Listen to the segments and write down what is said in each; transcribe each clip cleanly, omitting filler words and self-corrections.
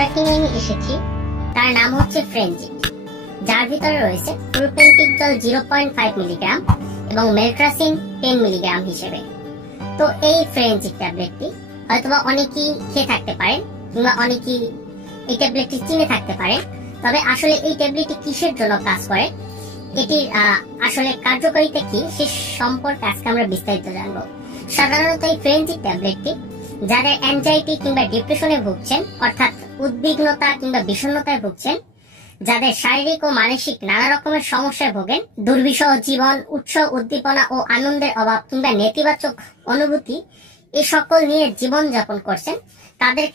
প্রোডাক্টটি নিয়ে আমি এসেছি, তার নাম হচ্ছে ফ্রেঞ্জিট, যার ভিতরে রয়েছে প্রোপেনটিকজল 0.5 মিলিগ্রাম এবং মেলট্রাসিন 10 মিলিগ্রাম হিসেবে। তো এই ফ্রেঞ্জিট ট্যাবলেটটি হয়তোবা অনেকেই খেয়ে থাকতে পারেন কিংবা অনেকেই এই ট্যাবলেটটি চিনে থাকতে পারেন। তবে আসলে এই ট্যাবলেটটি কিসের জন্য কাজ করে, এটির আসলে কার্যকারিতা কি সে সম্পর্কে আজকে আমরা বিস্তারিত জানবো। সাধারণত এই ফ্রেঞ্জিট ট্যাবলেটটি যাদের অ্যাংজাইটি কিংবা ডিপ্রেশনে ভুগছেন, অর্থাৎ উদ্বিগ্নতা কিংবা বিষণ্ণতায় ভুগছেন, যাদের শারীরিক ও মানসিক নানা রকমের সমস্যায় ভোগেন, দুর্বিষহ জীবন, উৎসাহ উদ্দীপনা ও আনন্দের অভাব কিংবা নেতিবাচক অনুভূতি এই সকল নিয়ে জীবন যাপন করছেন, তাদের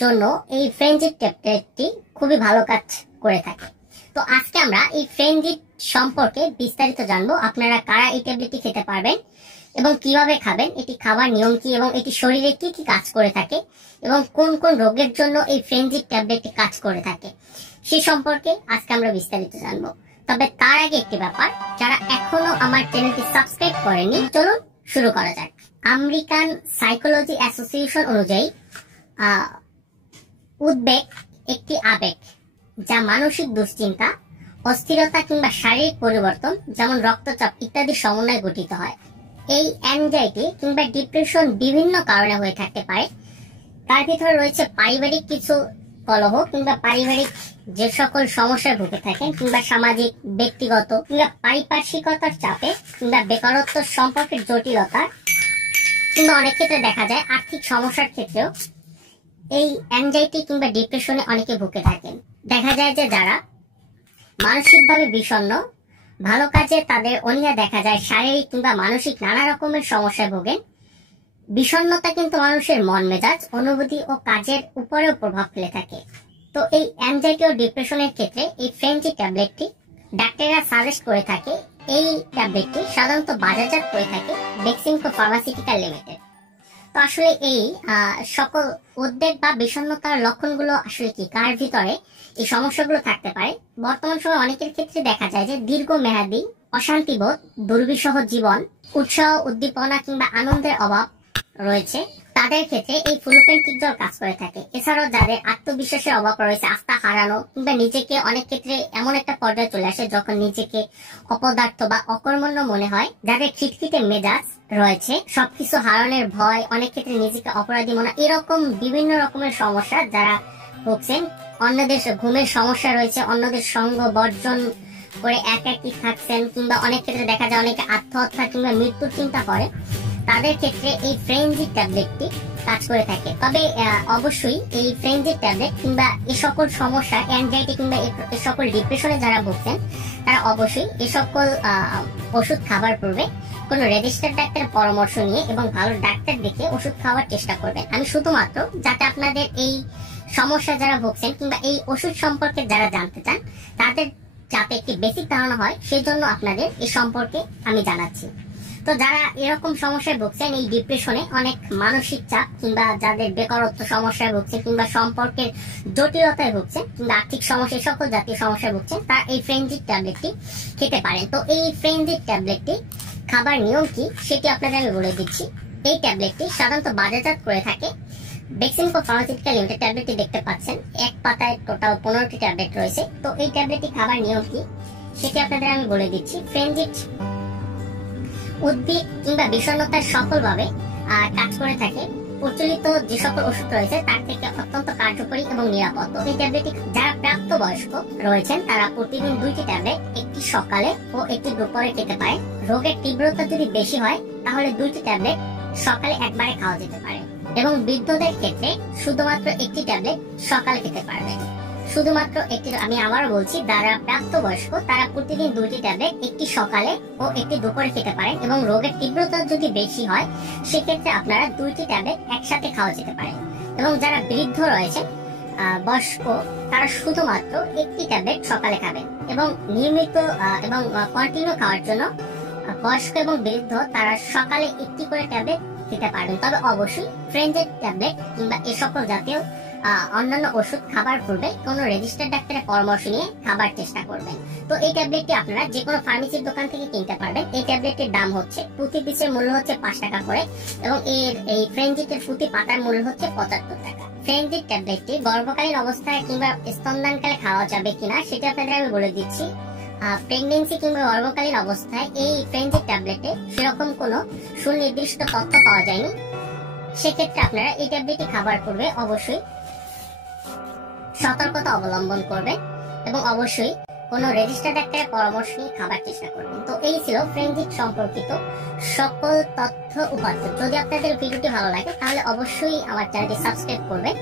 জন্য এই ফ্রেঞ্জিট ট্যাবলেটটি খুবই ভালো কাজ করে থাকে। তো আজকে আমরা এই ফ্রেঞ্জিট সম্পর্কে বিস্তারিত জানবো। আপনারা কারা এই ট্যাবলেটটি খেতে পারবেন এবং কিভাবে খাবেন, এটি খাবার নিয়ম কি এবং এটি শরীরে কি কি কাজ করে থাকে এবং কোন কোন রোগের জন্য এই ফ্রেঞ্জিট ট্যাবলেটটি কাজ করে থাকে সে সম্পর্কে আজকে আমরা বিস্তারিত জানবো। তবে তার আগে একটি ব্যাপার, যারা এখনো আমার চ্যানেলটি সাবস্ক্রাইব করেনি, চলুন শুরু করা যাক। আমেরিকান সাইকোলজি অ্যাসোসিয়েশন অনুযায়ী উদ্বেগ একটি আবেগ যা মানসিক দুশ্চিন্তা, অস্থিরতা কিংবা শারীরিক পরিবর্তন যেমন রক্তচাপ ইত্যাদি সমন্বয়ে গঠিত হয়। এই অ্যাংজাইটি কিংবা ডিপ্রেশন বিভিন্ন কারণে হয়ে থাকতে পারে। তার ভিতরে রয়েছে পারিবারিক কিছু কলহ কিংবা পারিবারিক যে সকল সমস্যায় ভুগে থাকেন, কিংবা সামাজিক, ব্যক্তিগত কিংবা পারিপার্শ্বিকতার চাপে কিংবা বেকারত্ব সম্পর্কের জটিলতা, কিংবা অনেক ক্ষেত্রে দেখা যায় আর্থিক সমস্যার ক্ষেত্রেও এই অ্যাংজাইটি কিংবা ডিপ্রেশনে অনেকে ভুগে থাকেন। দেখা যায় যে যারা মানসিকভাবে বিষণ্ণ, ভালো কাজে তাদের অনীহা দেখা যায়, শারীরিক কিংবা মানসিক নানা রকমের সমস্যায় ভোগেন। বিষণ্ণতা কিন্তু মানুষের মন মেজাজ, অনুভূতি ও কাজের উপরেও প্রভাব ফেলে থাকে। তো এই অ্যাংজাইটি ও ডিপ্রেশনের ক্ষেত্রে এই ফ্রেঞ্জিট ট্যাবলেটটি ডাক্তাররা সাজেস্ট করে থাকে। এই ট্যাবলেটটি সাধারণত বাজারজাত করে থাকে বেক্সিমকো ফার্মাসিউটিক্যাল লিমিটেড। তো আসলে এই সকল উদ্বেগ বা বিষণ্ণতার লক্ষণগুলো আসলে কি, কার ভিতরে এই সমস্যাগুলো থাকতে পারে? বর্তমান সময়ে অনেকের ক্ষেত্রে দেখা যায় যে দীর্ঘমেয়াদী অশান্তিবোধ, দুর্বিষহ জীবন, উৎসাহ উদ্দীপনা কিংবা আনন্দের অভাব রয়েছে, তাদের ক্ষেত্রে এই প্রোপেনটিকজল কাজ করে থাকে। এছাড়াও যাদের আত্মবিশ্বাসের অভাব রয়েছে, আস্থা হারানো কিংবা নিজেকে অনেক ক্ষেত্রে এমন একটা পর্যায়ে চলে আসে যখন নিজেকে অপদার্থ বা অকর্মণ্য মনে হয়, যাদের খিটখিটে মেজাজ রয়েছে, সবকিছু হারানোর ভয়, অনেক ক্ষেত্রে নিজেকে অপরাধী মনে, এরকম বিভিন্ন রকমের সমস্যা যারা ভুগছেন, অন্যদের ঘুমের সমস্যা রয়েছে, অন্যদের সঙ্গ বর্জন করে একাকী থাকছেন, কিংবা অনেক ক্ষেত্রে দেখা যায় অনেকে আত্মহত্যা কিংবা মৃত্যুর চিন্তা করে, তাদের ক্ষেত্রে এই ফ্রেঞ্জিট ট্যাবলেটটি কাজ করে থাকে। তবে অবশ্যই এই ফ্রেঞ্জিট ট্যাবলেট কিংবা এ সকল সমস্যা, অ্যাংজাইটি কিংবা এ সকল ডিপ্রেশনে যারা ভুগছেন, তারা অবশ্যই এ সকল ওষুধ খাবার পূর্বে কোনো রেজিস্টার্ড ডাক্তারের পরামর্শ নিয়ে এবং ভালো ডাক্তার দেখে ওষুধ খাওয়ার চেষ্টা করবেন। আমি শুধুমাত্র যাতে আপনাদের এই সমস্যা যারা ভুগছেন কিংবা এই ওষুধ সম্পর্কে যারা জানতে চান, তাদের যাতে একটি বেসিক ধারণা হয় সেজন্য আপনাদের এই সম্পর্কে আমি জানাচ্ছি। তো যারা এরকম সমস্যায় ভুগছেন, এই ডিপ্রেশনে অনেক মানসিক চাপ কিংবা যাদের বেকারত্ব সমস্যায় ভুগছেন কিংবা সম্পর্কের জটিলতায় ভুগছেন কিংবা আর্থিক সমস্যা, সকল জাতীয় সমস্যায় ভুগছেন, তারা এই ফ্রেঞ্জিট ট্যাবলেটটি খেতে পারেন। তো এই ফ্রেঞ্জিট ট্যাবলেটটি খাবার নিয়ম কি সেটি আপনাদের আমি বলে দিচ্ছি। এই ট্যাবলেটটি সাধারণত বাজারজাত করে থাকে বেক্সিমকো ফার্মাসিউটিক্যাল লিমিটেড। ট্যাবলেটটি দেখতে পাচ্ছেন, এক পাতায় টোটাল 15টি ট্যাবলেট রয়েছে। তো এই ট্যাবলেটটি খাবার নিয়ম কি সেটি আপনাদের আমি বলে দিচ্ছি। ফ্রেঞ্জিট উদ্বেগ কিংবা বিষণ্ণতার সফলভাবে কাজ করে থাকে। প্রচলিত যে সকল ওষুধ রয়েছে তার থেকে অত্যন্ত কার্যকরী এবং নিরাপদ। এই ট্যাবলেটটি যারা প্রাপ্তবয়স্ক রয়েছেন তারা প্রতিদিন 2টি ট্যাবলেট, একটি সকালে ও একটি দুপুরে খেতে পারে। রোগের তীব্রতা যদি বেশি হয় তাহলে 2টি ট্যাবলেট সকালে একবারে খাওয়া যেতে পারে এবং বৃদ্ধদের ক্ষেত্রে শুধুমাত্র একটি ট্যাবলেট সকালে খেতে পারবেন। শুধুমাত্র একটি, আমি আবারও বলছি, যারা প্রাপ্তবয়স্ক তারা প্রতিদিন 2টি ট্যাবলেট, একটি সকালে ও একটি দুপুরে খেতে পারেন এবং রোগের তীব্রতা যদি বেশি হয় সেক্ষেত্রে আপনারা 2টি ট্যাবলেট একসাথে খাওয়া যেতে পারে। এবং যারা বৃদ্ধ রয়েছেন, বয়স্ক, তারা শুধুমাত্র একটি ট্যাবলেট সকালে খাবেন এবং নিয়মিত এবং কন্টিনিউ খাওয়ার জন্য বয়স্ক এবং বৃদ্ধ তারা সকালে একটি করে ট্যাবলেট খেতে পারবেন। তবে অবশ্যই ফ্রেঞ্জিট ট্যাবলেট কিংবা এ সকল জাতীয় অন্যান্য ওষুধ খাবার পূর্বে কোনো রেজিস্টার্ড ডাক্তারের পরামর্শ নিয়ে খাবার চেষ্টা করবেন। তো এই ট্যাবলেটটি আপনারা যে কোনো ফার্মেসির দোকান থেকে কিনতে পারবেন। এই ট্যাবলেটের দাম হচ্ছে, প্রতি পিসের মূল্য হচ্ছে 5 টাকা করে এবং এই ফ্রেঞ্জিটের প্রতি পাতার মূল্য হচ্ছে 75 টাকা। ফ্রেনজিক ট্যাবলেটটি গর্ভকালীন অবস্থায় কিংবা স্তনদানকালে খাওয়া যাবে কিনা সেটা আপনাদের আমি বলে দিচ্ছি। প্রেগনেন্সি কিংবা গর্ভকালীন অবস্থায় এই ফ্রেনজিক ট্যাবলেটে সেরকম কোনো সুনির্দিষ্ট তথ্য পাওয়া যায়নি। সেক্ষেত্রে আপনারা এই ট্যাবলেটটি খাবার পূর্বে অবশ্যই সতর্কতা অবলম্বন করবেন এবং অবশ্যই কোনো রেজিস্টার্ড ডাক্তারের পরামর্শ নিয়ে খাবার চেষ্টা করবেন। তো এই ছিল ফ্রেনজিক সম্পর্কিত সকল তথ্য উপাত্ত। যদি আপনাদের ভিডিওটি ভালো লাগে তাহলে অবশ্যই আমার চ্যানেলটি সাবস্ক্রাইব করবেন।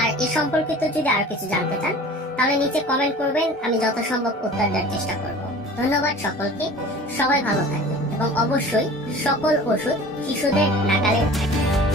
আর এই সম্পর্কিত যদি আরো কিছু জানতে চান তাহলে নিচে কমেন্ট করবেন, আমি যথাসম্ভব উত্তর দেওয়ার চেষ্টা করব। ধন্যবাদ সকলকে, সবাই ভালো থাকবেন এবং অবশ্যই সকল ওষুধ শিশুদের নাগালে রাখবেন।